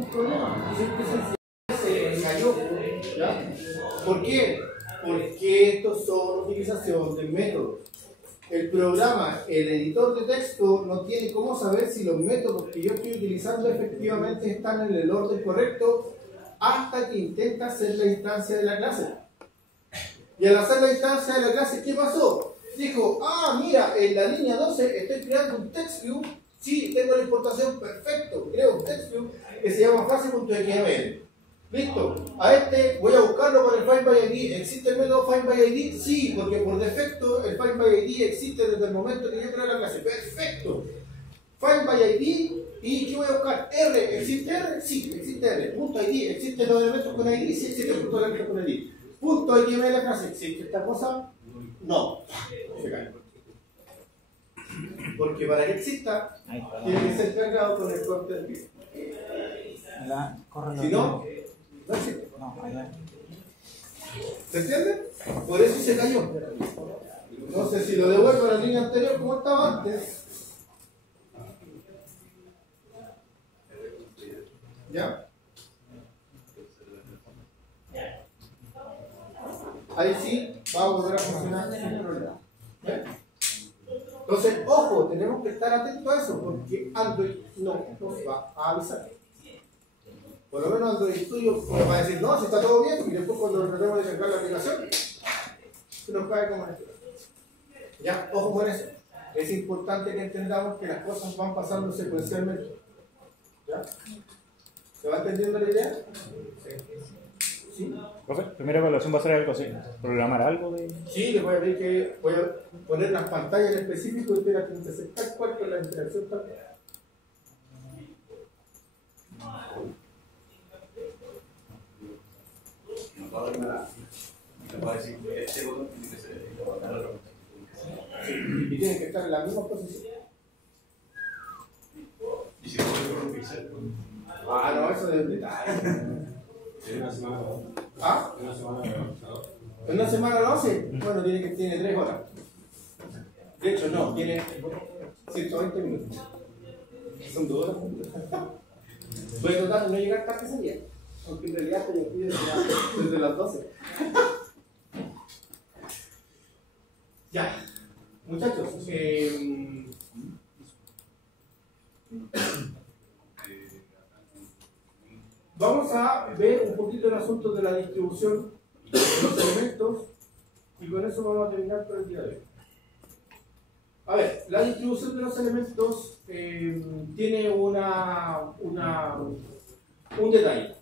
ningún problema. Siempre se cayó. ¿Ya? ¿Por qué? Porque estos son utilización de métodos. El programa, el editor de texto, no tiene cómo saber si los métodos que yo estoy utilizando efectivamente están en el orden correcto hasta que intenta hacer la instancia de la clase. Y al hacer la instancia de la clase, ¿qué pasó? Dijo, mira, en la línea 12 estoy creando un TextView. Sí, tengo la importación, perfecto. Creo un TextView que se llama frase.xml. Listo. A este voy a buscarlo con el FindById. ¿Existe el método FindById? Sí, porque por defecto el FindById existe desde el momento que yo creo la clase. Perfecto. FindById. ¿Y qué voy a buscar? R. ¿Existe R? Sí, existe R. Punto ID. ¿Existen los elementos con ID? Sí, existe el punto de elementos con ID. Punto XML de la clase. ¿Existe esta cosa? No. Se cae. Porque para que exista, tiene que ser cargado con el corte del pie. Si no, no existe. ¿Se entiende? Por eso se cayó. Entonces, si lo devuelvo a la línea anterior como estaba antes, ¿ya? Ahí sí va a volver a funcionar sin problema. ¿Ven? Entonces, ojo, tenemos que estar atentos a eso porque Android no nos va a avisar. Por lo menos Android Studio va a decir, no, si está todo bien, y después cuando tratemos de cargar la aplicación, se nos cae como esto. Ya, ojo con eso. Es importante que entendamos que las cosas van pasando secuencialmente. ¿Ya? ¿Se va entendiendo la idea? ¿Sí? Profe, primera evaluación va a ser algo así, programar algo de... Sí, les voy a pedir que voy a poner las pantallas en específico y usted la tiene que hacer tal cual con la interacción tal cual. Sí, y tiene que estar en la misma posición. ¿Y si puedo ver un pixel? No, eso es detalle. ¿En una semana? ¿En una semana? ¿En una semana lo hace? Bueno, tiene 3 horas. De hecho, no, tiene 120 minutos. Son 2 horas. Voy a tratar de no llegar tarde ese día. Aunque en realidad estoy aquí desde las 12. Ya. Muchachos, vamos a ver un poquito el asunto de la distribución de los elementos y con eso vamos a terminar por el día de hoy. A ver, la distribución de los elementos tiene un detalle.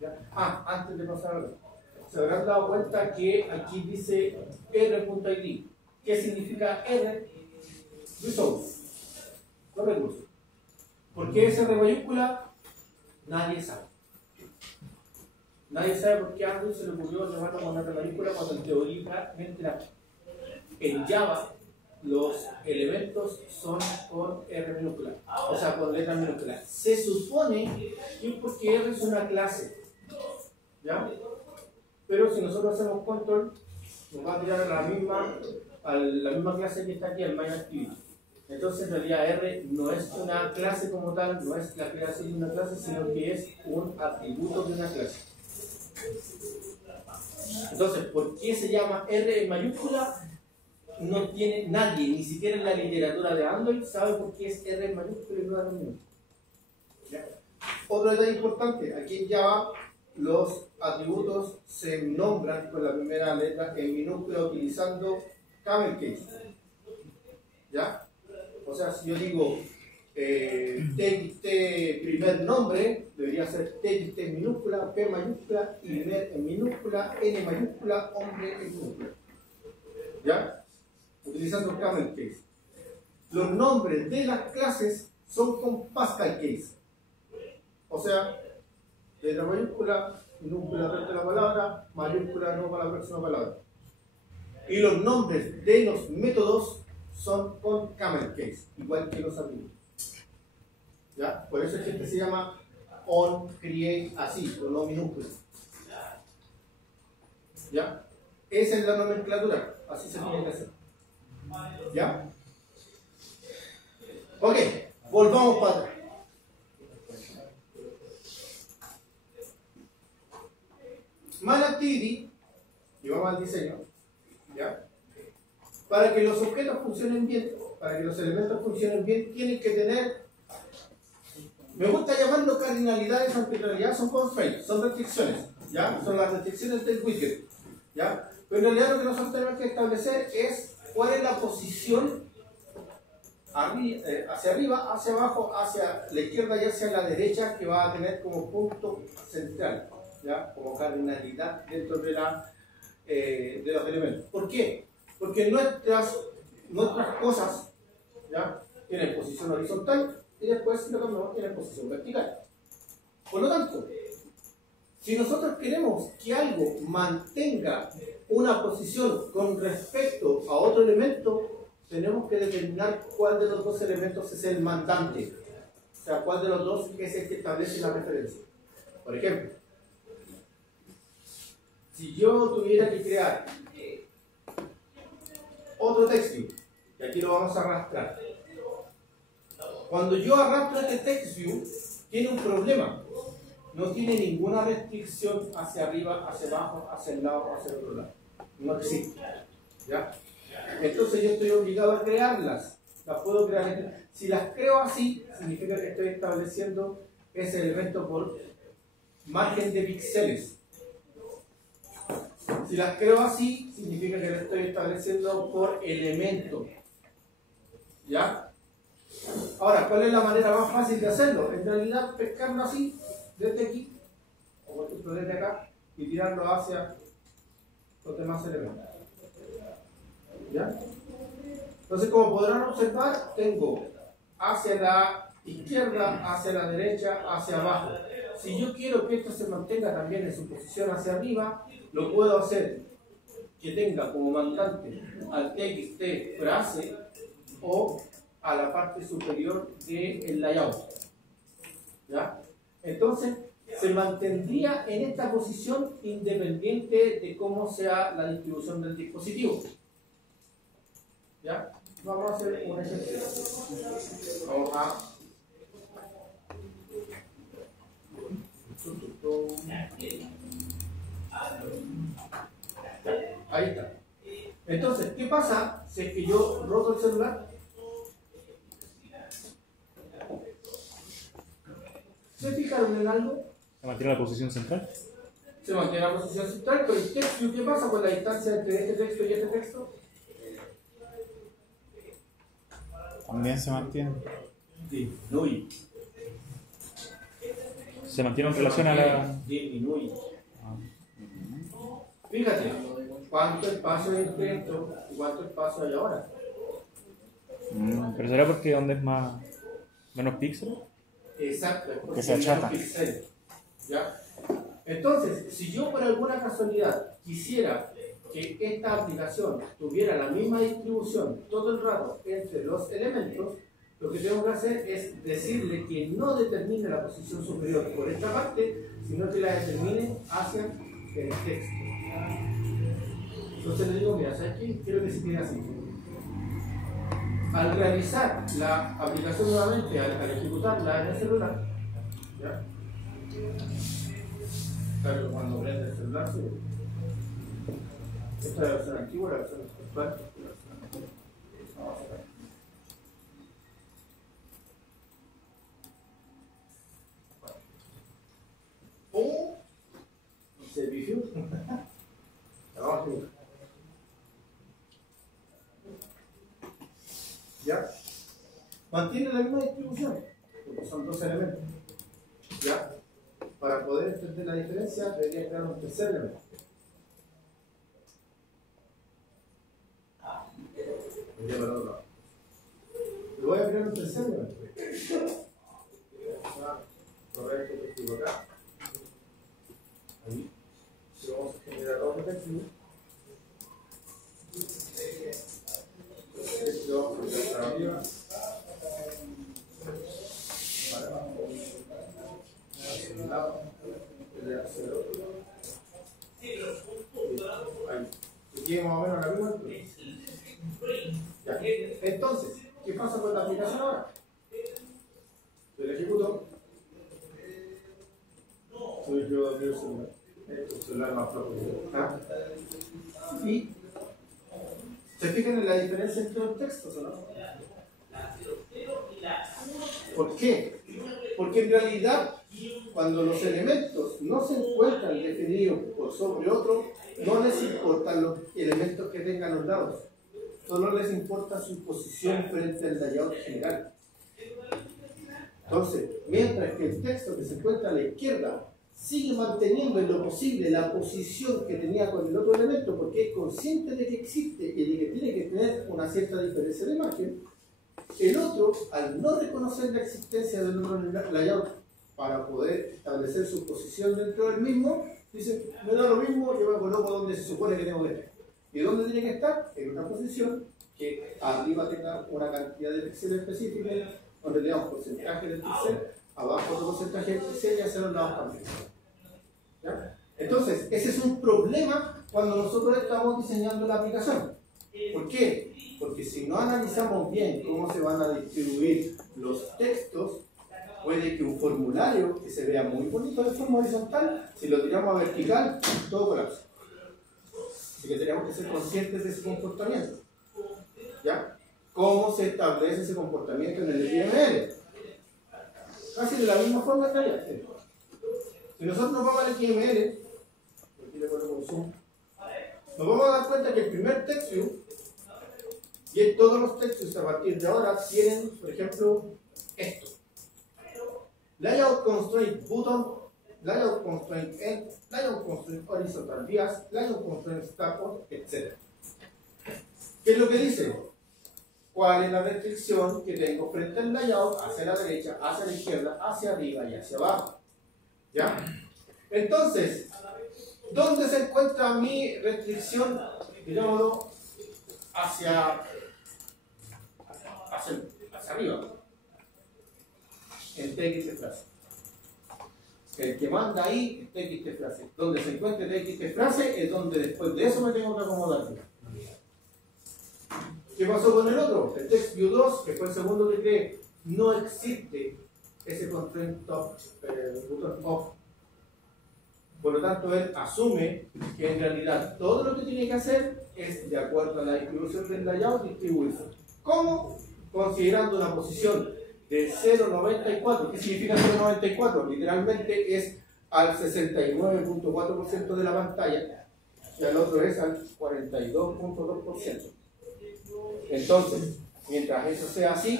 ¿Ya? Antes de pasar a ver, se habrán dado cuenta que aquí dice R.id. ¿Qué significa R? Resource, no recurso. ¿Por qué es R mayúscula? Nadie sabe. Nadie sabe por qué a Android se le ocurrió llamarlo con R mayúscula cuando teóricamente en Java los elementos son con R minúscula, o sea, con letra minúscula. Se supone que es porque R es una clase, ¿ya? Pero si nosotros hacemos control, nos va a tirar a la misma clase que está aquí, al MyActivity. Entonces, en realidad, R no es una clase como tal, no es la creación de una clase, sino que es un atributo de una clase. Entonces, ¿por qué se llama R en mayúscula? No tiene nadie, ni siquiera en la literatura de Android, sabe por qué es R en mayúscula y no R en minúscula. Otro detalle importante, aquí en Java los atributos se nombran con la primera letra en minúscula utilizando camel case. ¿Ya? O sea, si yo digo txt primer nombre, debería ser txt en minúscula, p mayúscula, primer en minúscula, n mayúscula, hombre en minúscula. ¿Ya? Utilizando camel case. Los nombres de las clases son con Pascal case. O sea, letra mayúscula, minúscula frente a la palabra, mayúscula no para la próxima palabra. Y los nombres de los métodos son con camel case, igual que los atributos. ¿Ya? Por eso es que este se llama on, create, así, con no minúscula. ¿Ya? Esa es la nomenclatura, así se tiene que hacer. ¿Ya? Ok, volvamos para atrás. Man activity, y vamos al diseño, ¿ya? Para que los objetos funcionen bien, para que los elementos funcionen bien, tienen que tener, me gusta llamarlo cardinalidades, aunque en realidad son constraints, son restricciones, ¿ya? Son las restricciones del widget, ¿ya? Pero en realidad lo que nosotros tenemos que establecer es cuál es la posición hacia arriba, hacia abajo, hacia la izquierda y hacia la derecha que va a tener como punto central, ¿ya? Como cardinalidad dentro de los elementos. ¿Por qué? Porque nuestras cosas, ¿ya? Tienen posición horizontal y después, si lo cambiamos, tienen posición vertical. Por lo tanto, si nosotros queremos que algo mantenga una posición con respecto a otro elemento, tenemos que determinar cuál de los dos elementos es el mandante. O sea, cuál de los dos es el que establece la referencia. Por ejemplo, si yo tuviera que crear otro TextView, y aquí lo vamos a arrastrar. Cuando yo arrastro este TextView, tiene un problema. No tiene ninguna restricción hacia arriba, hacia abajo, hacia el lado, hacia el otro lado. No existe. ¿Ya? Entonces yo estoy obligado a crearlas. Las puedo crear. Si las creo así, significa que estoy estableciendo ese elemento por margen de píxeles. Si las creo así, significa que lo estoy estableciendo por elemento. ¿Ya? Ahora, ¿cuál es la manera más fácil de hacerlo? En realidad, pescarlo así, desde aquí, o por ejemplo desde acá, y tirarlo hacia los demás elementos. ¿Ya? Entonces, como podrán observar, tengo hacia la izquierda, hacia la derecha, hacia abajo. Si yo quiero que esto se mantenga también en su posición hacia arriba, lo puedo hacer que tenga como mandante al TXT frase o a la parte superior del layout. ¿Ya? Entonces, se mantendría en esta posición independiente de cómo sea la distribución del dispositivo. ¿Ya? Vamos a hacer un ejemplo. Vamos a... Ahí está. Entonces, ¿qué pasa si es que yo roto el celular? ¿Se fijaron en algo? ¿Se mantiene la posición central? Se mantiene la posición central, pero el texto, ¿qué pasa con la distancia entre este texto y este texto? También se mantiene. Disminuye. ¿Se mantiene en relación a la...? Disminuye. Fíjate, ¿cuánto espacio hay entre esto y cuánto espacio hay ahora? ¿Pero será porque donde es menos píxeles? Exacto, es porque se hay achata. menos píxeles. ¿Ya? Entonces, si yo por alguna casualidad quisiera que esta aplicación tuviera la misma distribución todo el rato entre los elementos, lo que tengo que hacer es decirle que no determine la posición superior por esta parte, sino que la determine hacia el texto. Entonces le digo, mira, ¿sabes qué? Quiero que se quede así. Al realizar la aplicación nuevamente, al ejecutarla en el celular, ¿ya? Pero cuando prende el celular, sí. Esta es la versión antigua, la versión actual. Vamos a ver. Se pifió. Vamos a ejecutar. ¿Ya? Mantiene la misma distribución, porque son dos elementos. ¿Ya? Para poder entender la diferencia, debería crear un tercer elemento. Lo voy a crear un tercer elemento. Correcto, que escribo acá. Ahí. Y vamos a generar otro texto. Esto vamos a hacer para arriba. Para abajo. Hacia un lado. Hacia el otro lado. Ahí. ¿Se quiere más o menos la misma? Ya. Entonces, ¿qué pasa con la aplicación ahora? Yo la ejecuto. Soy yo el celular. celular más profundo. ¿Ah? Y ¿se fijan en la diferencia entre los textos o no? ¿Por qué? Porque en realidad, cuando los elementos no se encuentran definidos por sobre otro, no les importan los elementos que tengan los lados. Solo les importa su posición frente al layout general. Entonces, mientras que el texto que se encuentra a la izquierda sigue manteniendo en lo posible la posición que tenía con el otro elemento, porque es consciente de que existe y de que tiene que tener una cierta diferencia de imagen, el otro, al no reconocer la existencia del otro layout para poder establecer su posición dentro del mismo, dice, me da lo mismo, yo me coloco donde se supone que tengo que estar. ¿Y dónde tiene que estar? En una posición que arriba tenga una cantidad de píxeles específica, donde le damos porcentaje del píxel, abajo otro porcentaje del píxel y hacia los lados también. ¿Ya? Entonces, ese es un problema cuando nosotros estamos diseñando la aplicación. ¿Por qué? Porque si no analizamos bien cómo se van a distribuir los textos, puede que un formulario que se vea muy bonito de forma horizontal, si lo tiramos a vertical, todo colapsa. Así que tenemos que ser conscientes de ese comportamiento. ¿Ya? ¿Cómo se establece ese comportamiento en el XML? Casi de la misma forma que allá. Si nosotros nos vamos al XML, aquí le ponemos zoom, nos vamos a dar cuenta que el primer textview y todos los textos a partir de ahora tienen, por ejemplo, esto: layout constraint button, layout constraint end, layout constraint horizontal bias, layout constraint stack, etc. ¿Qué es lo que dice? ¿Cuál es la restricción que tengo frente al layout hacia la derecha, hacia la izquierda, hacia arriba y hacia abajo? ¿Ya? Entonces, ¿dónde se encuentra mi restricción, digámoslo, hacia arriba? En TXT frase. El que manda ahí es TXT frase. Donde se encuentre TXT frase es donde después de eso me tengo que acomodar. ¿Qué pasó con el otro? El TextView 2, que fue el segundo que creé, no existe ese constraint button off. Por lo tanto, él asume que en realidad todo lo que tiene que hacer es, de acuerdo a la distribución del layout, distribuirse. ¿Cómo? Considerando una posición de 0.94. ¿Qué significa 0.94? Literalmente es al 69.4% de la pantalla y al otro es al 42.2%. Entonces, mientras eso sea así,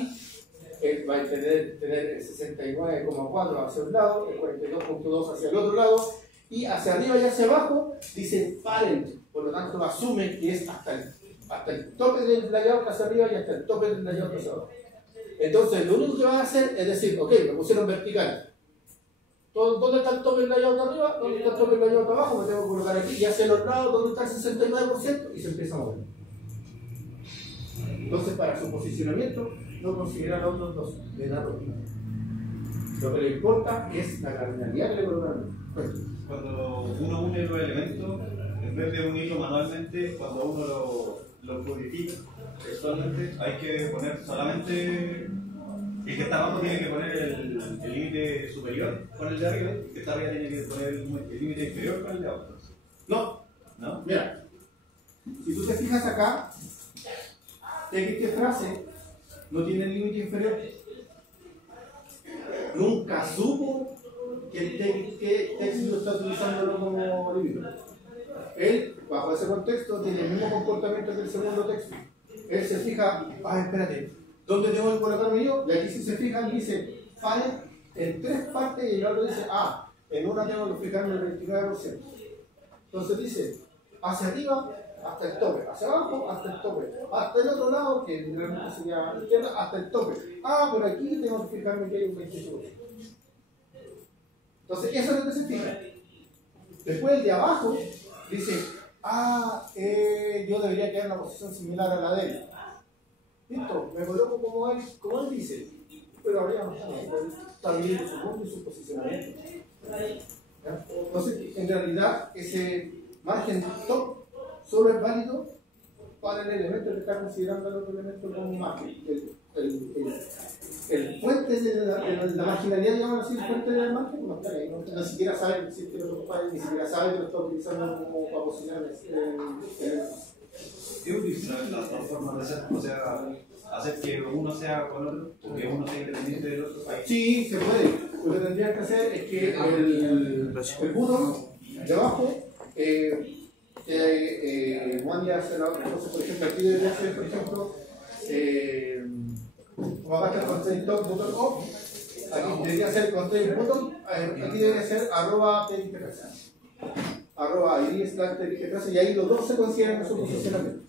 él va a tener el 69.4 hacia un lado, el 42.2 hacia el otro lado, y hacia arriba y hacia abajo dice parent. Por lo tanto, asume que es hasta el tope del layout hacia arriba y hasta el tope del layout hacia abajo. Entonces, lo único que va a hacer es decir, ok, me pusieron vertical. ¿Dónde está el tope del layout arriba? ¿Dónde está el tope del layout abajo? Me tengo que colocar aquí. Y hacia los lados, ¿dónde está el 69%? Y se empieza a mover. Entonces, para su posicionamiento, no considera los otros dos, le da lo mismo. Lo que le importa es la cardinalidad que le colocaron. Cuando uno une los elementos, en vez de unirlo manualmente, cuando uno lo codifica textualmente, hay que poner solamente el que está abajo tiene que poner el límite superior con el de arriba, el que está arriba tiene que poner el límite inferior con el de abajo. No. Mira, si tú te fijas acá, TXT frase no tiene el límite inferior. Nunca supo que el texto está utilizándolo como límite. Él, bajo ese contexto, tiene el mismo comportamiento que el segundo texto. Él se fija, espérate, ¿dónde tengo que colocarme yo? Y aquí si se fijan dice, file en 3 partes y el otro dice, en una tengo que fijarme el 29%. Entonces dice, hacia arriba hasta el tope, hacia abajo hasta el tope, hasta el otro lado, que realmente sería izquierda, hasta el tope. Pero aquí tengo que fijarme que hay un 28%. Entonces, eso es lo que se fija. Después el de abajo dice, yo debería quedar en una posición similar a la de él. Listo, me coloco como él dice, pero habría no está bien su mundo y su posicionamiento. ¿Ya? Entonces, en realidad, ese margen top solo es válido para el elemento que está considerando el otro elemento como margen. el fuente de la marginalidad, digamos así, el fuente de la margen, no está ahí, no siquiera sabe que existe los padres, ni siquiera sabe que lo está utilizando como para posicionar ¿Qué utilizan las dos formas de hacer? O sea, hacer que uno sea con otro, o que uno sea independiente del otro país. Sí, se puede. Lo que tendrías que hacer es que el botón de abajo mande a hacer la otra cosa. Por ejemplo, aquí debería ser, por ejemplo, como acá está el constraint top button off, aquí debería ser constraint button, aquí debería ser @tdgfs, @id/tdgfs, y ahí los dos se consideran su posicionamiento.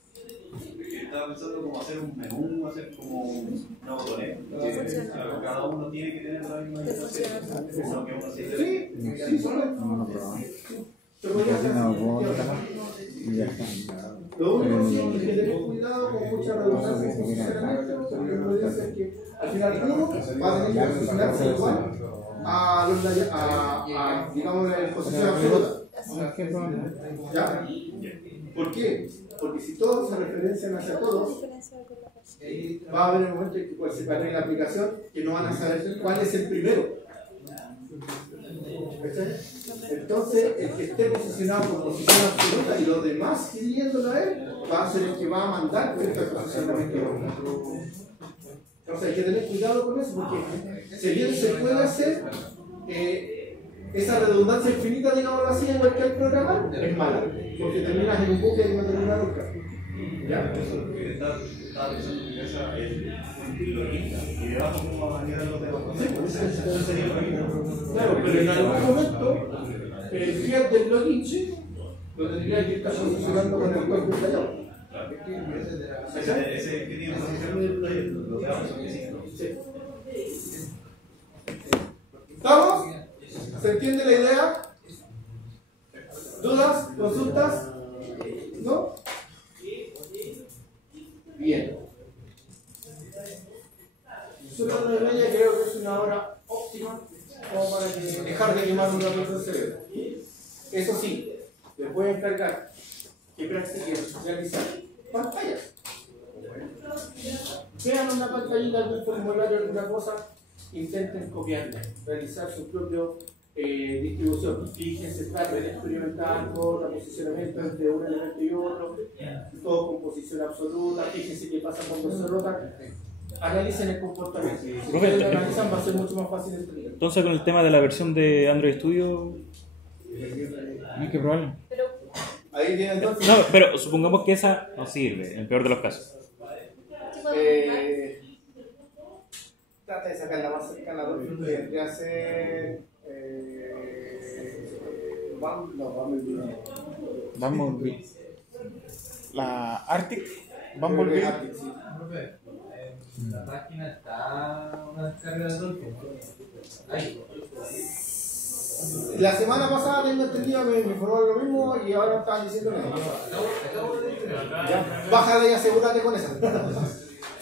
Estaba pensando como hacer un menú, hacer como una botonera, que cada uno tiene que tener la misma información, uno que uno se Sí, solo. Se podría hacer así. Lo único que hay que tener cuidado con mucha redundancia en posicionamiento, porque podría ser que al final uno va a tener que posicionarse igual a digamos, en posición absoluta. ¿Ya? ¿Por qué? Porque si todos se referencian hacia todos, va a haber un momento en que se va a tener la aplicación que no van a saber cuál es el primero. Entonces, el que esté posicionado como posición absoluta y los demás siguiéndolo a él, va a ser el que va a mandar este posicionamiento. Entonces, hay que tener cuidado con eso, porque si bien se puede hacer esa redundancia infinita, digamos así, en cualquier programa, es mala, porque terminas en un bucle que no termina nunca. ¿Ya? Estaba pensando en esa, el login, y debajo cómo van a quedar los demás. Eso sería el login. Claro, pero en algún momento, el head del login lo tendría que estar posicionando con el cuerpo detallado. Ese que tiene posición del taller, los demás son distintos. ¿Estamos? ¿Se entiende la idea? ¿Dudas? ¿Consultas? ¿No? Bien. Son las 9:30, creo que es una hora óptima como para dejar de quemar un rato el cerebro. Eso sí, les voy a encargar que practiquen realizar pantallas. Vean una pantallita, algún formulario, alguna cosa, intenten copiarla, realizar su propio distribución. Fíjense, traten de experimentar con el posicionamiento entre un elemento y otro, todo con posición absoluta. Fíjense qué pasa cuando se rota. Analicen el comportamiento. Si ustedes lo analizan, va a ser mucho más fácil de entender. Entonces, con el tema de la versión de Android Studio, no hay que probarlo. Ahí tienen entonces. No, pero supongamos que esa no sirve, en el peor de los casos. Trata de sacarla más cercana a lo que vendría a ser. Bumblebee. La Arctic. Bumblebee. La página está una descarga de Dolphin. Ahí. La semana pasada tengo entendido, me informaron lo mismo y ahora me estaban diciendo que no. Ya, bájala y asegúrate con esa.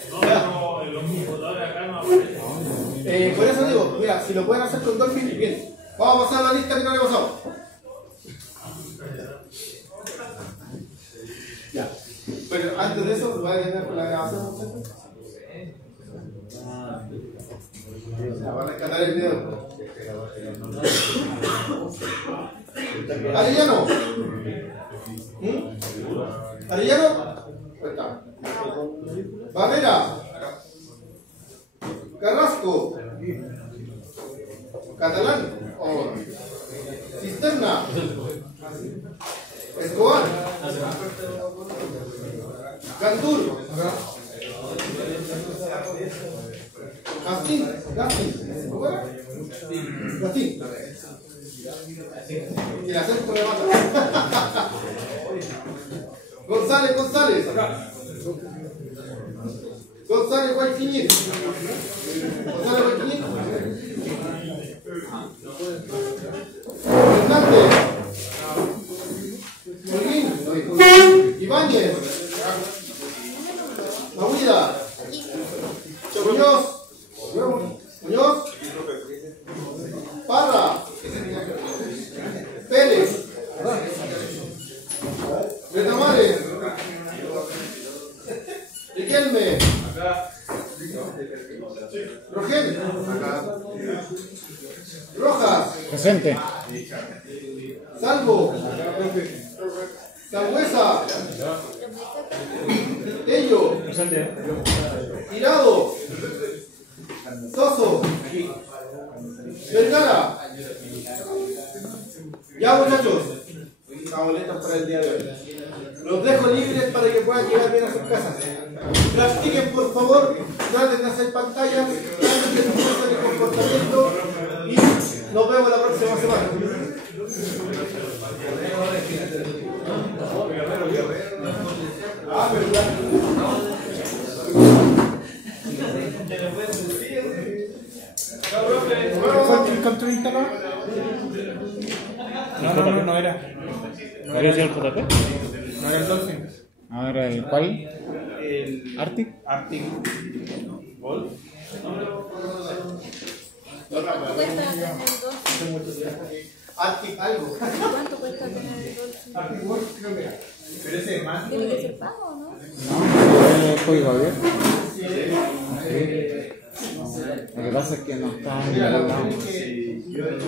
No, en los computadores acá no aparece. Por eso digo, mira, si lo pueden hacer con Dolphin, bien. Vamos a pasar a la lista que no le pasamos. Ya. Pero antes de eso, voy a tener la grabación. Ya, van a rescatar el video. Arellano. Arellano. Ahí está. Barrera. Carrasco. Catalán. Oh. Cisterna. Escobar. Cantur. Gastín. ¿Cómo era? Gastín. Y el acento me mata. González. González Guayquiñín. Hernández. Molín. Ibáñez. Mahuida. Muñoz. Parra. Pérez. Retamares. Riquelme. Rogel. Presente. Salvo. Sangüesa. Tello. Presente. Tirado. Soso. Vergara. Ya, muchachos. Estamos listos para el día de hoy. Los dejo libres para que puedan llegar bien a sus casas. Practiquen, por favor. Traten de hacer pantallas. Traten de mejorar el comportamiento. Y nos vemos la próxima semana. Ah, verdad. ¿Fue el control instalado? No era. ¿No había sido el JP? No era el Dolphin. Ahora el cuál? El Arctic. Arctic Golf. ¿Cuánto cuesta tener el Dolphin? Arctic algo. ¿Cuánto cuesta tener el Dolphin? Pero ese es más. ¿Tiene que ser pago o no? No, el código abierto. Lo que pasa es que no está en Mira, el la lado. cuestión es que yo he hecho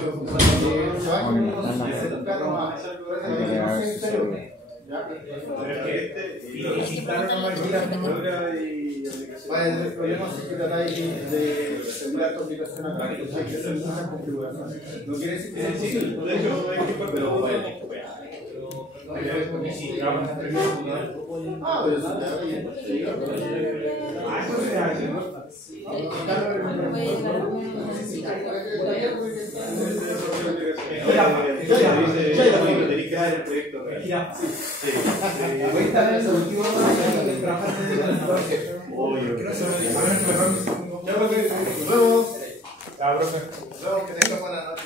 se va a hacer un carro más. Pero es que este y lo que instalan una máquina y Va a tener problemas si tratáis de asegurar tu aplicación acá. Hay que hacer muchas configuraciones. No quiere decir que sea imposible. de hecho hay que pero bueno. Ah, pero eso está bien. Voy a llegar a un Voy a estar en el último año trabajando en el proyecto. Nos vemos. Ah, profe. Nos vemos, que tengan buena noche.